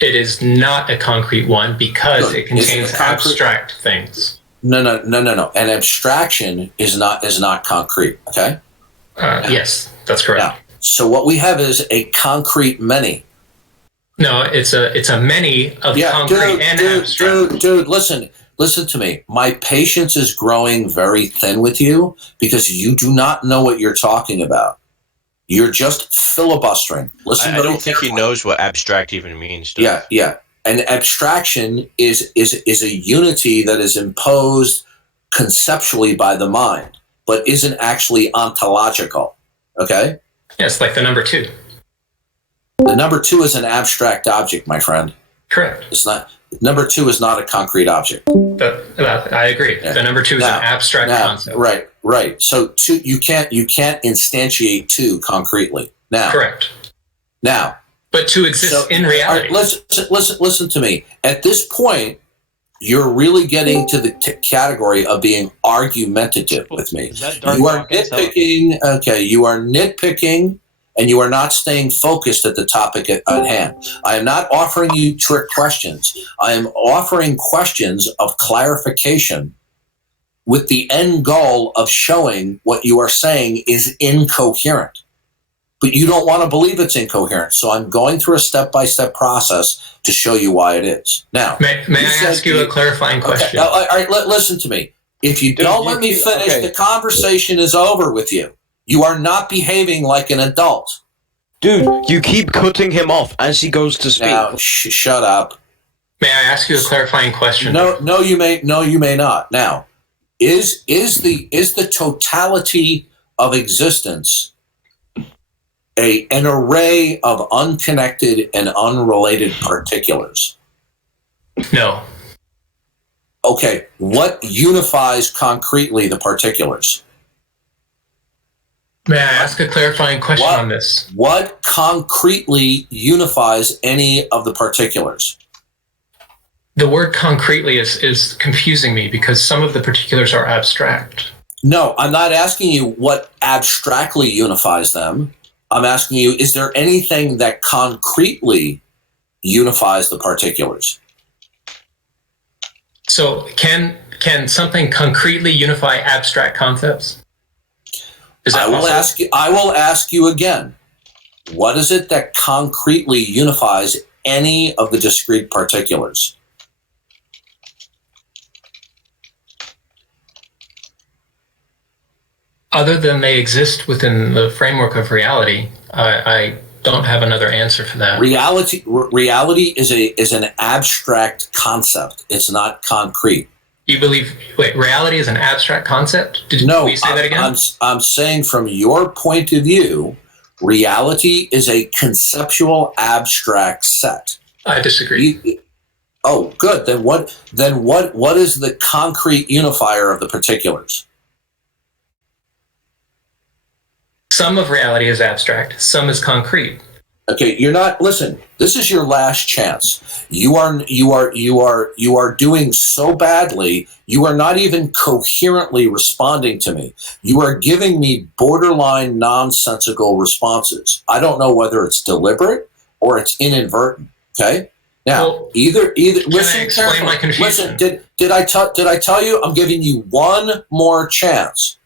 It is not a concrete one because it contains abstract things. No. An abstraction is not concrete. Okay. Yes, that's correct. Now, so what we have is a concrete many. No, it's a many of concrete and abstract. Dude, listen to me. My patience is growing very thin with you because you do not know what you're talking about. You're just filibustering. Listen. I don't think he knows what abstract even means. Yeah. An abstraction is a unity that is imposed conceptually by the mind, but isn't actually ontological. Okay? Yes, like the number 2. The number 2 is an abstract object, my friend. Correct. It's not. Number 2 is not a concrete object. I agree. Yeah. The number 2 is an abstract concept. Right. So you can't instantiate 2 concretely. Now. Correct. Now. But 2 exists in reality. Listen to me. At this point, you're really getting to the category of being argumentative with me. You are nitpicking. Okay, you are nitpicking, and you are not staying focused at the topic at hand. I am not offering you trick questions. I am offering questions of clarification with the end goal of showing what you are saying is incoherent. But you don't want to believe it's incoherent. So I'm going through a step-by-step process to show you why it is. Now, may I ask you a clarifying question? Okay. All right, listen to me. If you don't let me finish, the conversation is over with you. You are not behaving like an adult. Dude, you keep cutting him off as he goes to speak. Now, shut up. May I ask you a clarifying question? No, you may not. Now, is the totality of existence an array of unconnected and unrelated particulars? No. Okay, what unifies concretely the particulars? May I ask a clarifying question on this? What concretely unifies any of the particulars? The word concretely is confusing me because some of the particulars are abstract. No, I'm not asking you what abstractly unifies them. I'm asking you, is there anything that concretely unifies the particulars? So can something concretely unify abstract concepts? I will ask you again. What is it that concretely unifies any of the discrete particulars? Other than they exist within the framework of reality, I don't have another answer for that. Reality is an abstract concept. It's not concrete. You believe? Wait, reality is an abstract concept? Will you say that again? I'm saying from your point of view, reality is a conceptual abstract set. I disagree. Oh, good. Then what is the concrete unifier of the particulars? Some of reality is abstract, some is concrete. Okay, listen, this is your last chance. You are doing so badly, you are not even coherently responding to me. You are giving me borderline nonsensical responses. I don't know whether it's deliberate or it's inadvertent. Okay? Now, either listen, I explain my confusion? Listen, did I tell you I'm giving you one more chance?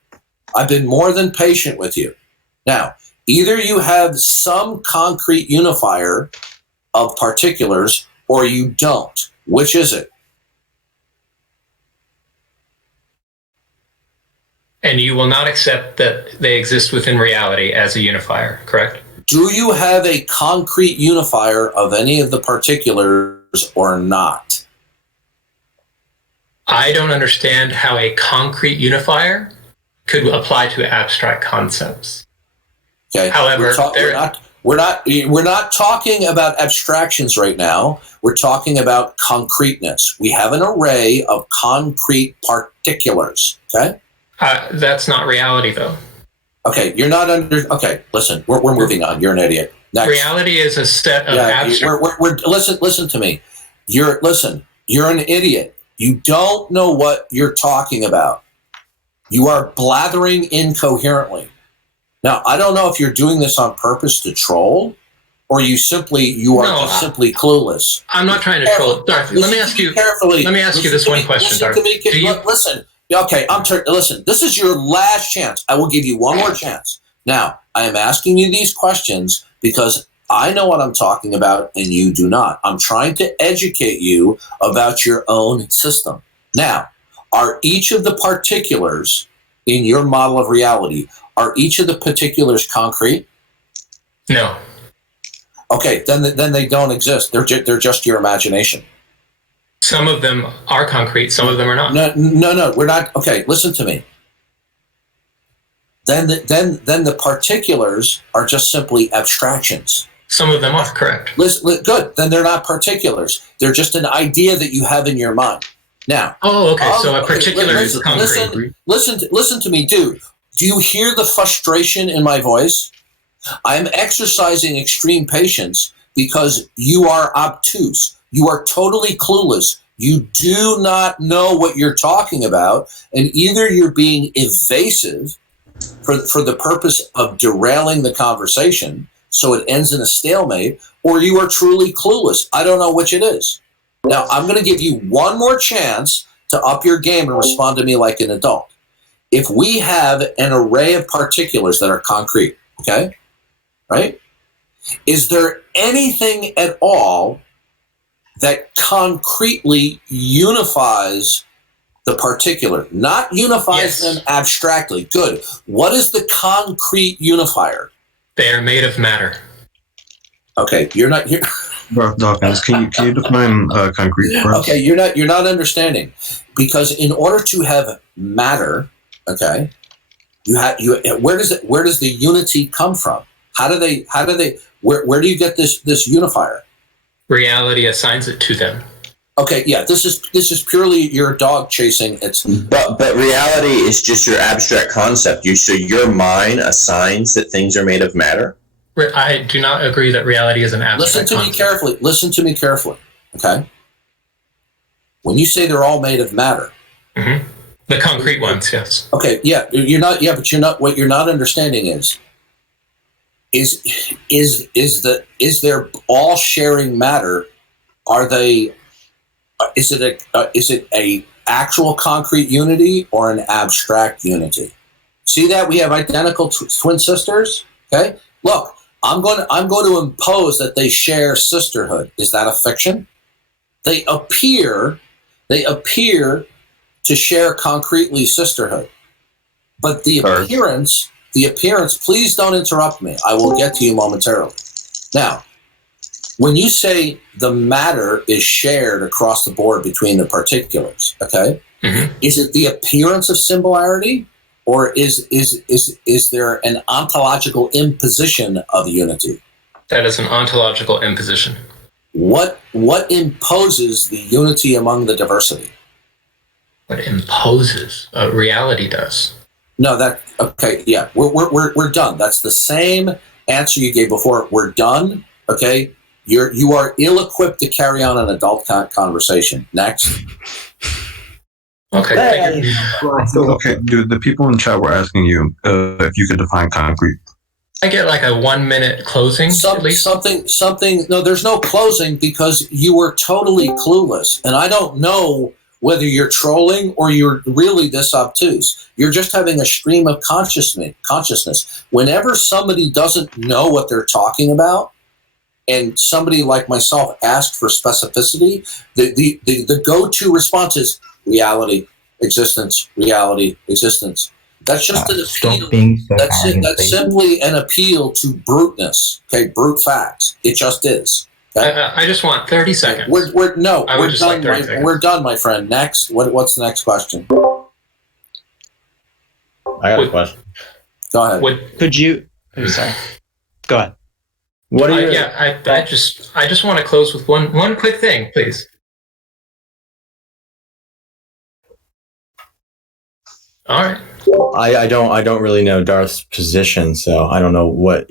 I've been more than patient with you. Now, either you have some concrete unifier of particulars or you don't. Which is it? And you will not accept that they exist within reality as a unifier, correct? Do you have a concrete unifier of any of the particulars or not? I don't understand how a concrete unifier could apply to abstract concepts. Okay. However, we're not talking about abstractions right now. We're talking about concreteness. We have an array of concrete particulars. Okay. That's not reality, though. Okay, you're not under. Okay, listen, we're moving on. You're an idiot. Next. Reality is a set of abstract. Listen to me. You're an idiot. You don't know what you're talking about. You are blathering incoherently. Now, I don't know if you're doing this on purpose to troll, or you are just simply clueless. I'm not trying to troll. Darth, let me ask you carefully. Let me ask you this one question, Darth. Listen. Okay, listen. This is your last chance. I will give you one more chance. Now, I am asking you these questions because I know what I'm talking about and you do not. I'm trying to educate you about your own system. Now, are each of the particulars in your model of reality, are each of the particulars concrete? No. Okay, then they don't exist. They're just your imagination. Some of them are concrete, some of them are not. No, we're not. Okay, listen to me. Then the particulars are just simply abstractions. Some of them are, correct. Good. Then they're not particulars. They're just an idea that you have in your mind. Now. Oh, okay. So a particular is concrete. Listen to me, dude. Do you hear the frustration in my voice? I'm exercising extreme patience because you are obtuse. You are totally clueless. You do not know what you're talking about, and either you're being evasive for the purpose of derailing the conversation so it ends in a stalemate, or you are truly clueless. I don't know which it is. Now, I'm going to give you one more chance to up your game and respond to me like an adult. If we have an array of particulars that are concrete, okay, right? Is there anything at all that concretely unifies the particular? Not unifies them abstractly. Good. What is the concrete unifier? They are made of matter. Okay, you're not here. Dawkins, can you define concrete for us? Okay, you're not understanding, because in order to have matter, okay, where does the unity come from? Where do you get this unifier? Reality assigns it to them. Okay, yeah, this is purely your dog chasing. But reality is just your abstract concept. So your mind assigns that things are made of matter. I do not agree that reality is an abstract concept. Listen to me carefully. Okay. When you say they're all made of matter, the concrete ones, yes. Okay, yeah, you're not. Yeah, but you're not. What you're not understanding is they're all sharing matter? Are they? Is it a actual concrete unity or an abstract unity? See that we have identical twin sisters. Okay, look, I'm going to impose that they share sisterhood. Is that a fiction? They appear to share concretely sisterhood, but the appearance. Please don't interrupt me. I will get to you momentarily. Now, when you say the matter is shared across the board between the particulars, okay, is it the appearance of similarity, or is there an ontological imposition of unity? That is an ontological imposition. What imposes the unity among the diversity? What imposes? Reality does. No, okay, yeah, we're done. That's the same answer you gave before. We're done. Okay. You are ill-equipped to carry on an adult conversation. Next. Okay. Okay, dude, the people in chat were asking you if you could define concrete. I get like a 1 minute closing. Something. No, there's no closing because you were totally clueless, and I don't know whether you're trolling or you're really this obtuse. You're just having a stream of consciousness. Whenever somebody doesn't know what they're talking about, and somebody like myself asked for specificity, the go-to response is reality, existence, reality, existence. That's just an appeal. That's simply an appeal to bruteness. Okay, brute facts. It just is. Okay? I just want 30 seconds. We're done. Like 30 seconds. We're done, my friend. Next. What's the next question? I got a question. Go ahead. Could you? I'm sorry. Go ahead. What are your? Yeah, I just want to close with one quick thing, please. All right. I don't really know Darth's position, so I don't know what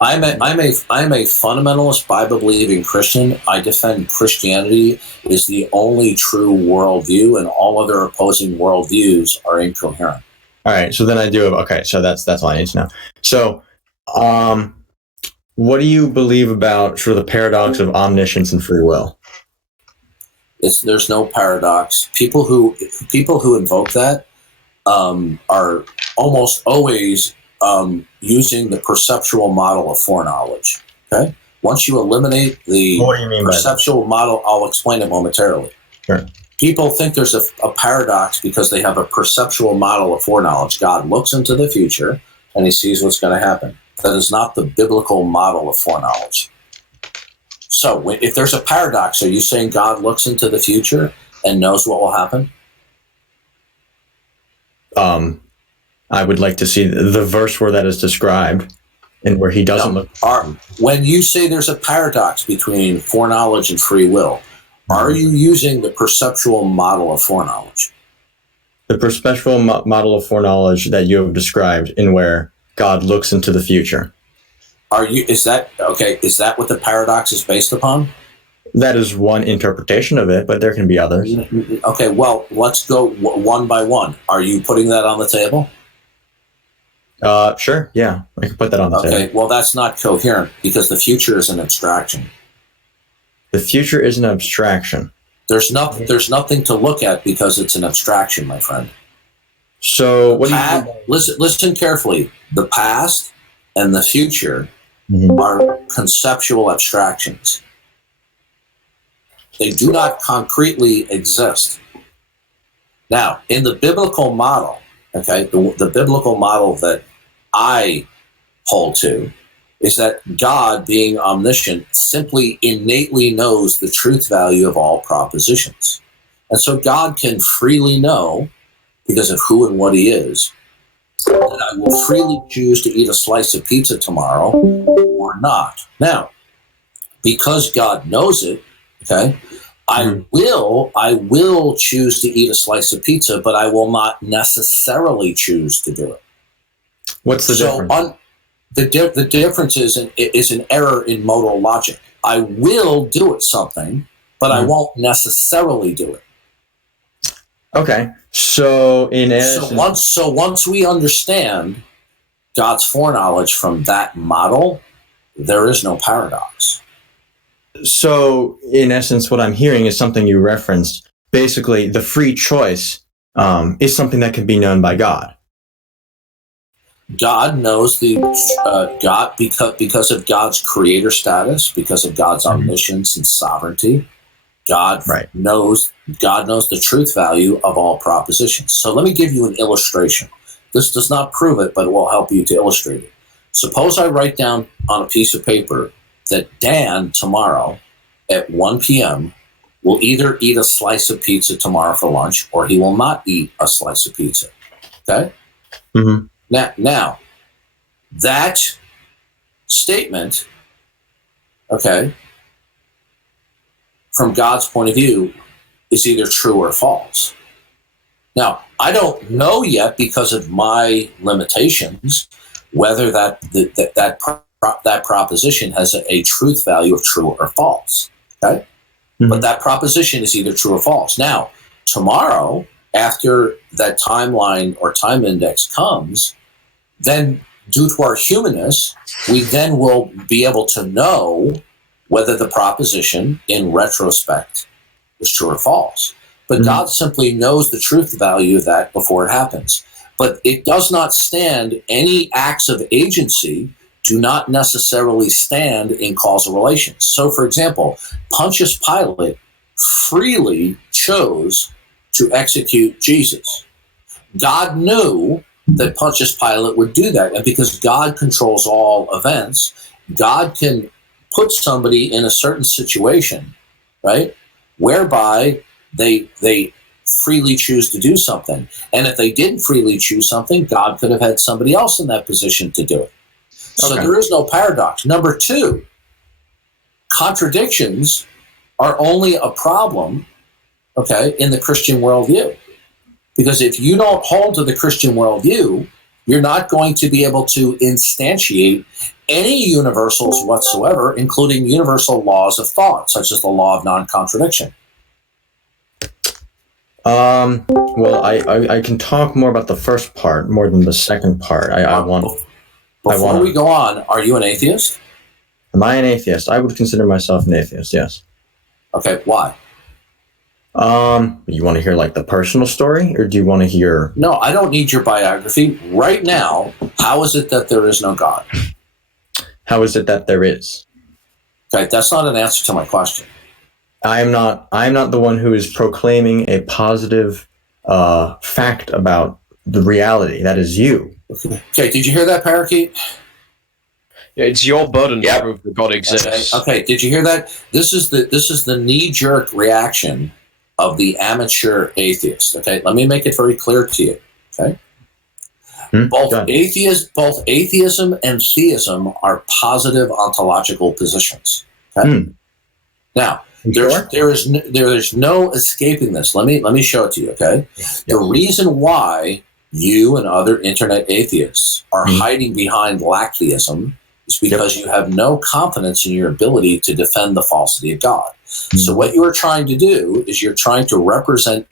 I'm a fundamentalist, Bible-believing Christian. I defend Christianity is the only true worldview, and all other opposing worldviews are incoherent. All right, so then I do have so that's all I need to know. So, What do you believe about sort of the paradox of omniscience and free will? There's no paradox. People who invoke that are almost always using the perceptual model of foreknowledge. Okay, once you eliminate the What do you mean by that? perceptual model, I'll explain it momentarily. Sure. People think there's a paradox because they have a perceptual model of foreknowledge. God looks into the future and he sees what's going to happen. That is not the biblical model of foreknowledge. So if there's a paradox, are you saying God looks into the future and knows what will happen? I would like to see the verse where that is described and where he doesn't look. When you say there's a paradox between foreknowledge and free will, are you using the perceptual model of foreknowledge? The perceptual model of foreknowledge that you have described in where God looks into the future. Is that what the paradox is based upon? That is one interpretation of it, but there can be others. Okay, well, let's go one by one. Are you putting that on the table? Sure, yeah. I can put that on the table. Okay, well, that's not coherent because the future is an abstraction. The future is an abstraction. There's nothing to look at because it's an abstraction, my friend. So what do you mean? Listen carefully. The past and the future are conceptual abstractions. They do not concretely exist. Now, in the biblical model, okay, the biblical model that I hold to is that God, being omniscient, simply innately knows the truth value of all propositions. And so God can freely know, because of who and what he is, that I will freely choose to eat a slice of pizza tomorrow or not. Now, because God knows it, okay, I will choose to eat a slice of pizza, but I will not necessarily choose to do it. What's the difference? The difference is an error in modal logic. I will do it something, but I won't necessarily do it. Okay, so once we understand God's foreknowledge from that model, there is no paradox. So in essence, what I'm hearing is something you referenced. Basically, the free choice is something that can be known by God. God knows God because of God's creator status, because of God's omniscience and sovereignty. God knows the truth value of all propositions. So let me give you an illustration. This does not prove it, but it will help you to illustrate it. Suppose I write down on a piece of paper that Dan tomorrow at 1 p.m. will either eat a slice of pizza tomorrow for lunch or he will not eat a slice of pizza. Okay? Mm-hmm. Now, that statement, okay, from God's point of view, is either true or false. Now, I don't know yet because of my limitations whether that proposition has a truth value of true or false. Okay, but that proposition is either true or false. Now, tomorrow, after that timeline or time index comes, then due to our humanness, we then will be able to know whether the proposition in retrospect is true or false. But God simply knows the truth value of that before it happens. But it does not stand, any acts of agency do not necessarily stand in causal relations. So, for example, Pontius Pilate freely chose to execute Jesus. God knew that Pontius Pilate would do that. And because God controls all events, God can put somebody in a certain situation, right, whereby they freely choose to do something. And if they didn't freely choose something, God could have had somebody else in that position to do it. So there is no paradox. Number two, contradictions are only a problem, okay, in the Christian worldview. Because if you don't hold to the Christian worldview, you're not going to be able to instantiate any universals whatsoever, including universal laws of thought, such as the law of non-contradiction. Well, I can talk more about the first part more than the second part. Before we go on, are you an atheist? Am I an atheist? I would consider myself an atheist, yes. Okay, why? You want to hear like the personal story, or do you want to hear? No, I don't need your biography. Right now, how is it that there is no God? How is it that there is? Okay, that's not an answer to my question. I am not the one who is proclaiming a positive fact about the reality. That is you. Okay, did you hear that, Parakeet? Yeah, it's your burden Yep. to prove that God exists. Okay, did you hear that? This is the knee-jerk reaction of the amateur atheist. Okay, let me make it very clear to you. Okay, both Go ahead. atheism and theism are positive ontological positions. Okay? Now, Sure? there is no escaping this. Let me show it to you. Okay, the reason why you and other internet atheists are hiding behind lacktheism is because you have no confidence in your ability to defend the falsity of God. So what you are trying to do is you're trying to represent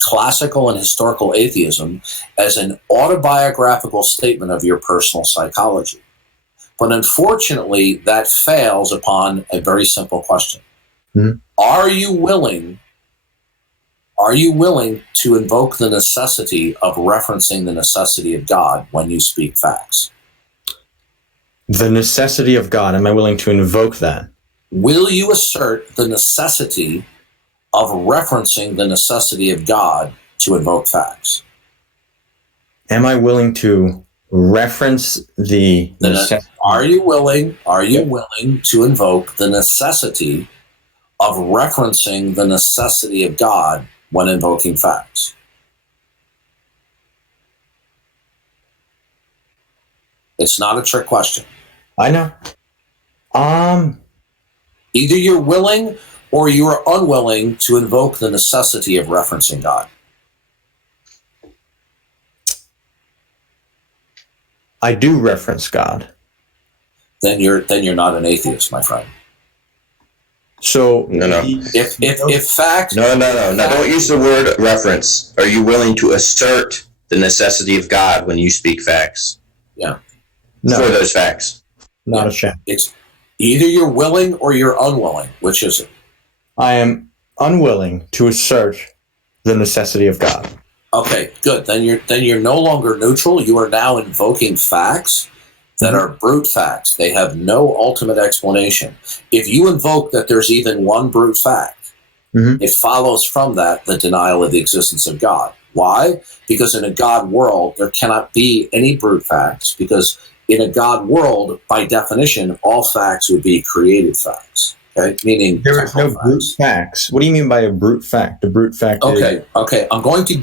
classical and historical atheism as an autobiographical statement of your personal psychology. But unfortunately, that fails upon a very simple question. Are you willing to invoke the necessity of referencing the necessity of God when you speak facts? The necessity of God. Am I willing to invoke that? Will you assert the necessity of referencing the necessity of God to invoke facts? Am I willing to reference the necessity? Are you willing to invoke the necessity of referencing the necessity of God when invoking facts? It's not a trick question. I know. Either you're willing or you are unwilling to invoke the necessity of referencing God. I do reference God. Then you're not an atheist, my friend. So No. If facts No. Don't use the word reference. Are you willing to assert the necessity of God when you speak facts? Yeah. No, For those facts. not a chance. It's either you're willing or you're unwilling. Which is it? I am unwilling to assert the necessity of God. Okay, good. Then you're no longer neutral. You are now invoking facts that are brute facts. They have no ultimate explanation. If you invoke that there's even one brute fact, it follows from that the denial of the existence of God. Why? Because in a God world, there cannot be any brute facts, because in a God world, by definition, all facts would be created facts. Okay? Meaning There is no brute facts. What do you mean by a brute fact? A brute fact is... Okay. I'm going to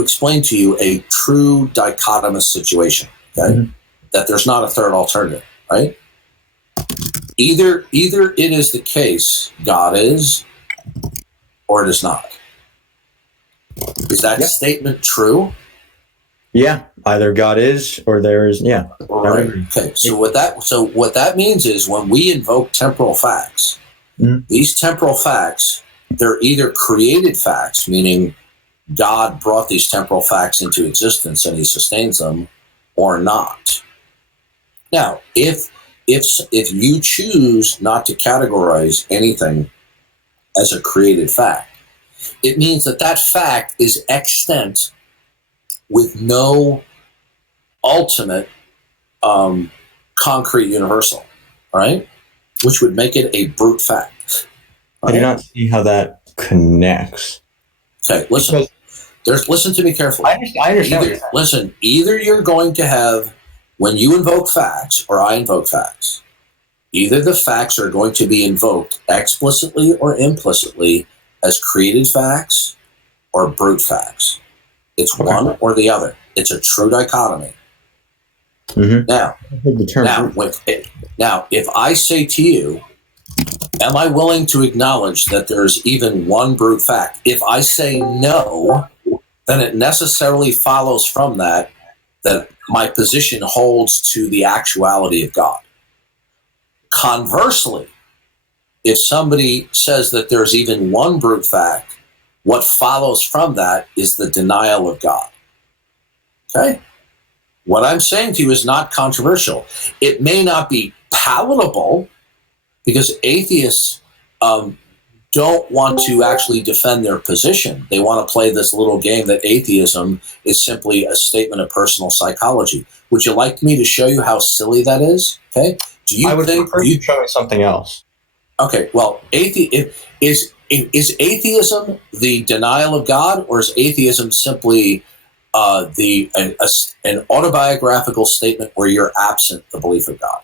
explain to you a true dichotomous situation. Okay? That there's not a third alternative, right? Either it is the case God is, or it is not. Is that statement true? Yeah, either God is or there is. Yeah. Right. Okay. So what that means is when we invoke temporal facts, these temporal facts, they're either created facts, meaning God brought these temporal facts into existence and He sustains them, or not. Now, if you choose not to categorize anything as a created fact, it means that fact is extant with no ultimate concrete universal, right? Which would make it a brute fact. Right? I do not see how that connects. Okay, listen. Listen to me carefully. I understand. Either you're going to have, when you invoke facts or I invoke facts, either the facts are going to be invoked explicitly or implicitly as created facts or brute facts. It's one or the other. It's a true dichotomy. Now, if I say to you, am I willing to acknowledge that there's even one brute fact? If I say no, then it necessarily follows from that my position holds to the actuality of God. Conversely, if somebody says that there's even one brute fact, what follows from that is the denial of God. Okay? What I'm saying to you is not controversial. It may not be palatable because atheists don't want to actually defend their position. They want to play this little game that atheism is simply a statement of personal psychology. Would you like me to show you how silly that is? Okay. Do you I would think prefer you show me something else. Okay, well, is atheism the denial of God, or is atheism simply an autobiographical statement where you're absent the belief of God?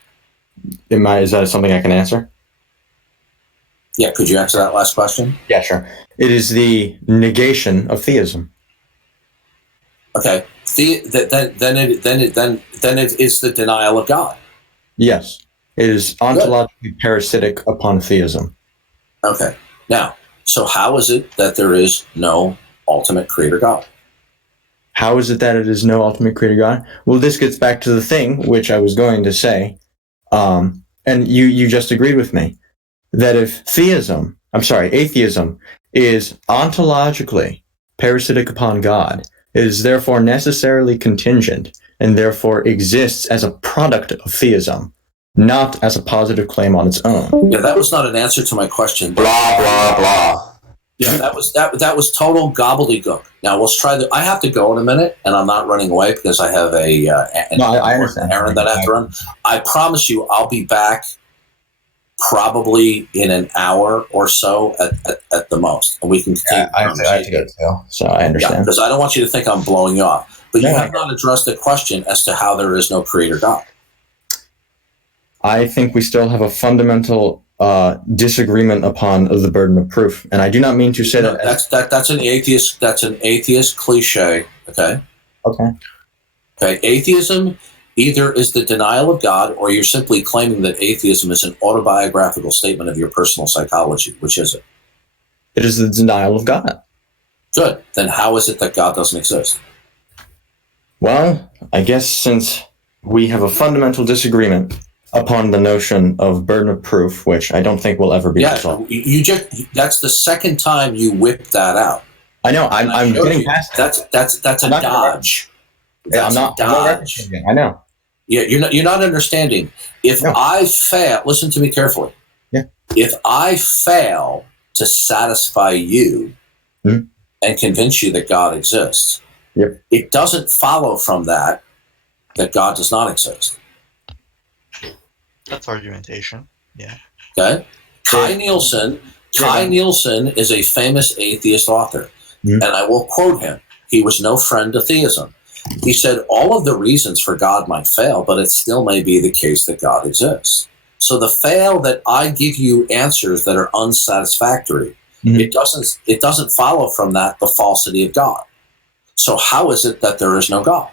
Is that something I can answer? Yeah, could you answer that last question? Yeah, sure. It is the negation of theism. Okay, then it is the denial of God. Yes. It is ontologically parasitic upon theism. Okay, now, so how is it that there is no ultimate creator God? How is it that it is no ultimate creator God? Well, this gets back to the thing which I was going to say, and you just agreed with me, that if atheism is ontologically parasitic upon God, it is therefore necessarily contingent and therefore exists as a product of theism, not as a positive claim on its own. Yeah, that was not an answer to my question. Blah, blah, blah. Yeah, that was total gobbledygook. Now let's try I have to go in a minute, and I'm not running away because I have I understand. errand that I have to run. I promise you, I'll be back probably in an hour or so at the most, and we can continue. I have to go too, so I understand. Yeah, because I don't want you to think I'm blowing you off. But No, you have not addressed the question as to how there is no creator God. I think we still have a fundamental disagreement upon the burden of proof, and I do not mean to say that. That's an atheist. That's an atheist cliche. Okay. Okay. Okay. Atheism either is the denial of God, or you're simply claiming that atheism is an autobiographical statement of your personal psychology. Which is it? It is the denial of God. Good. Then how is it that God doesn't exist? Well, I guess since we have a fundamental disagreement upon the notion of burden of proof, which I don't think will ever be resolved. That's the second time you whipped that out. I know, I'm getting past that. That's a dodge. I'm not dodge. I know. Yeah, you're not understanding. If I fail, listen to me carefully. Yeah. If I fail to satisfy you and convince you that God exists, it doesn't follow from that God does not exist. That's argumentation. Yeah. Okay. Kai Nielsen is a famous atheist author, and I will quote him. He was no friend to theism. He said, all of the reasons for God might fail, but it still may be the case that God exists. So the fail that I give you answers that are unsatisfactory, it doesn't follow from that the falsity of God. So how is it that there is no God?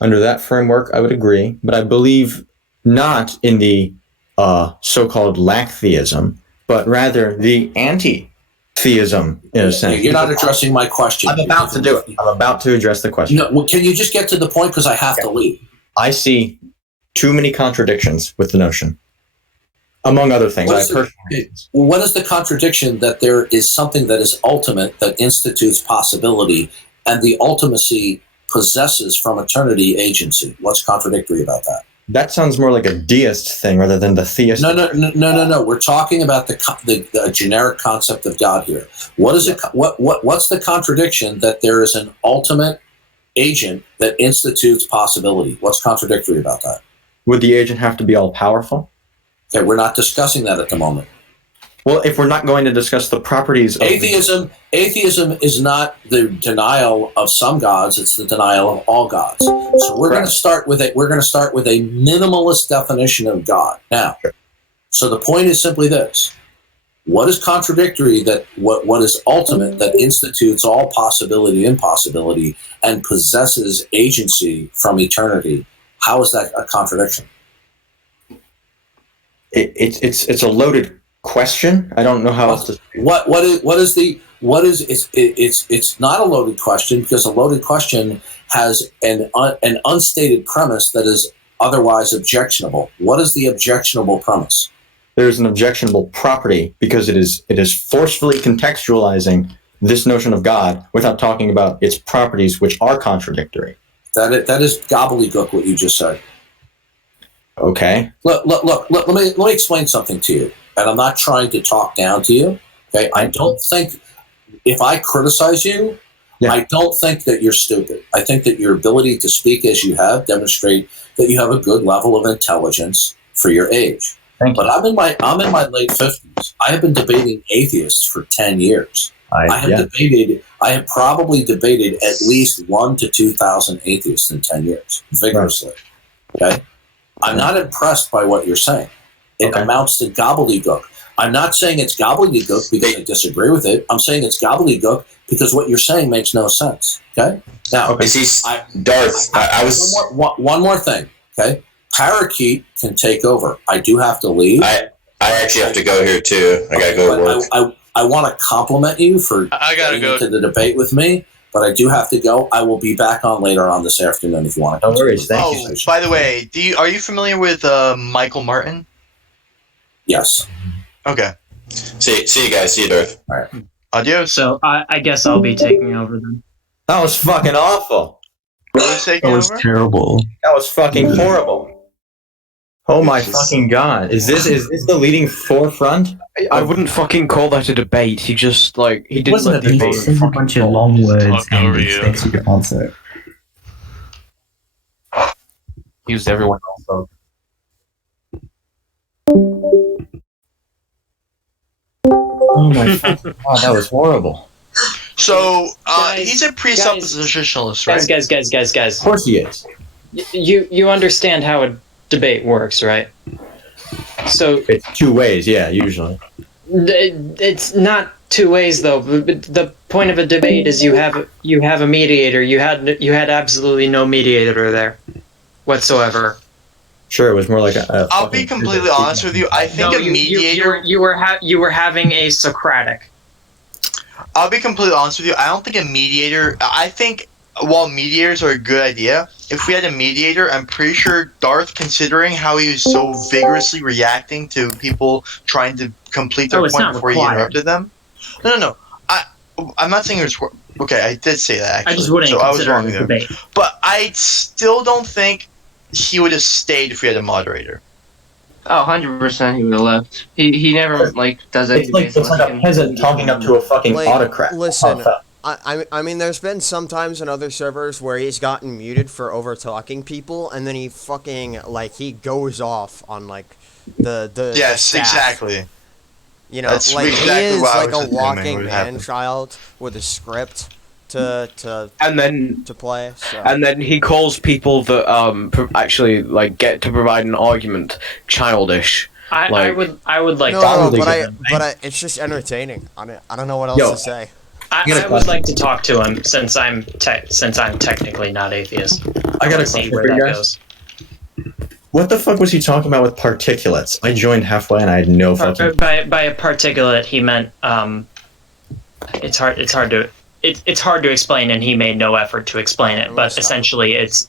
Under that framework, I would agree, but I believe not in the so-called lack theism, but rather the anti-theism in a sense. You're not addressing my question. I'm about to do it. I'm about to address the question. No, well, can you just get to the point because I have to leave? I see too many contradictions with the notion, among other things. What is the contradiction that there is something that is ultimate that institutes possibility, and the ultimacy possesses from eternity agency? What's contradictory about that? That sounds more like a deist thing rather than the theist. No. We're talking about the generic concept of God here. What's the contradiction that there is an ultimate agent that institutes possibility? What's contradictory about that? Would the agent have to be all powerful? Okay, we're not discussing that at the moment. Well, if we're not going to discuss the properties of atheism is not the denial of some gods; it's the denial of all gods. So we're going to start with a minimalist definition of God. Now, so the point is simply this: what is contradictory that what is ultimate that institutes all possibility, impossibility, and possesses agency from eternity? How is that a contradiction? It's a loaded question. I don't know how else to. It's not a loaded question because a loaded question has an unstated premise that is otherwise objectionable. What is the objectionable premise? There's an objectionable property because it is forcefully contextualizing this notion of God without talking about its properties, which are contradictory. That is gobbledygook what you just said. Okay. Look. Let me explain something to you. And I'm not trying to talk down to you. Okay. I don't think if I criticize you, I don't think that you're stupid. I think that your ability to speak as you have demonstrate that you have a good level of intelligence for your age. But I'm in my late 50s. I have been debating atheists for 10 years. I have probably debated at least 1,000 to 2,000 atheists in 10 years vigorously. Okay, I'm not impressed by what you're saying. It amounts to gobbledygook. I'm not saying it's gobbledygook because I disagree with it. I'm saying it's gobbledygook because what you're saying makes no sense. Okay, now Darth. I was one more thing. Okay, Parakeet can take over. I do have to leave. I actually have to go here too. I gotta go to work. I want to compliment you for I gotta go to the debate with me, but I do have to go. I will be back on later on this afternoon if you want to. No worries. Thank you. By the way, are you familiar with Michael Martin? Yes. Okay. See you guys. See you, Darth. All right. Adios. So I guess I'll be taking over then. That was fucking awful. That was terrible. That was fucking horrible. Oh my fucking god! Is this the leading forefront? I wouldn't fucking call that a debate. He just he didn't let the He said a bunch of long words and expects you to answer. Used everyone else. Oh my fucking god! That was horrible. So Guys, he's a presuppositionalist, right? Guys. Of course he is. You understand how a debate works, right? So It's two ways, yeah, usually. it's not two ways though. The point of a debate is you have a mediator. You had absolutely no mediator there whatsoever. Sure, it was more like a I'll be completely honest with you. I think a mediator. You were having a Socratic. I'll be completely honest with you. I don't think a mediator. I think while mediators are a good idea, if we had a mediator, I'm pretty sure Darth, considering how he was so vigorously reacting to people trying to complete their point before he interrupted them. No. I'm not saying it was. Okay, I did say that actually. I just wouldn't consider it a debate. But I still don't think he would have stayed if we had a moderator. Oh, 100% he would have left. He never, does It's anything. it's like a peasant talking up to a fucking autocrat. Listen, I mean, there's been some times on other servers where he's gotten muted for over talking people, and then he fucking he goes off on the Yes, staff. Exactly. You know, That's he exactly is what I like was a assuming walking would happen. man-child with a script to play. So. And then he calls people that actually get to provide an argument childish. I would like. No, but it's just entertaining. I don't know what else to say. I would like to talk to him since I'm technically not atheist. I gotta see see where that goes. What the fuck was he talking about with particulates? I joined halfway and I had no fucking. By a particulate, he meant it's hard to explain, and he made no effort to explain it. But essentially, it's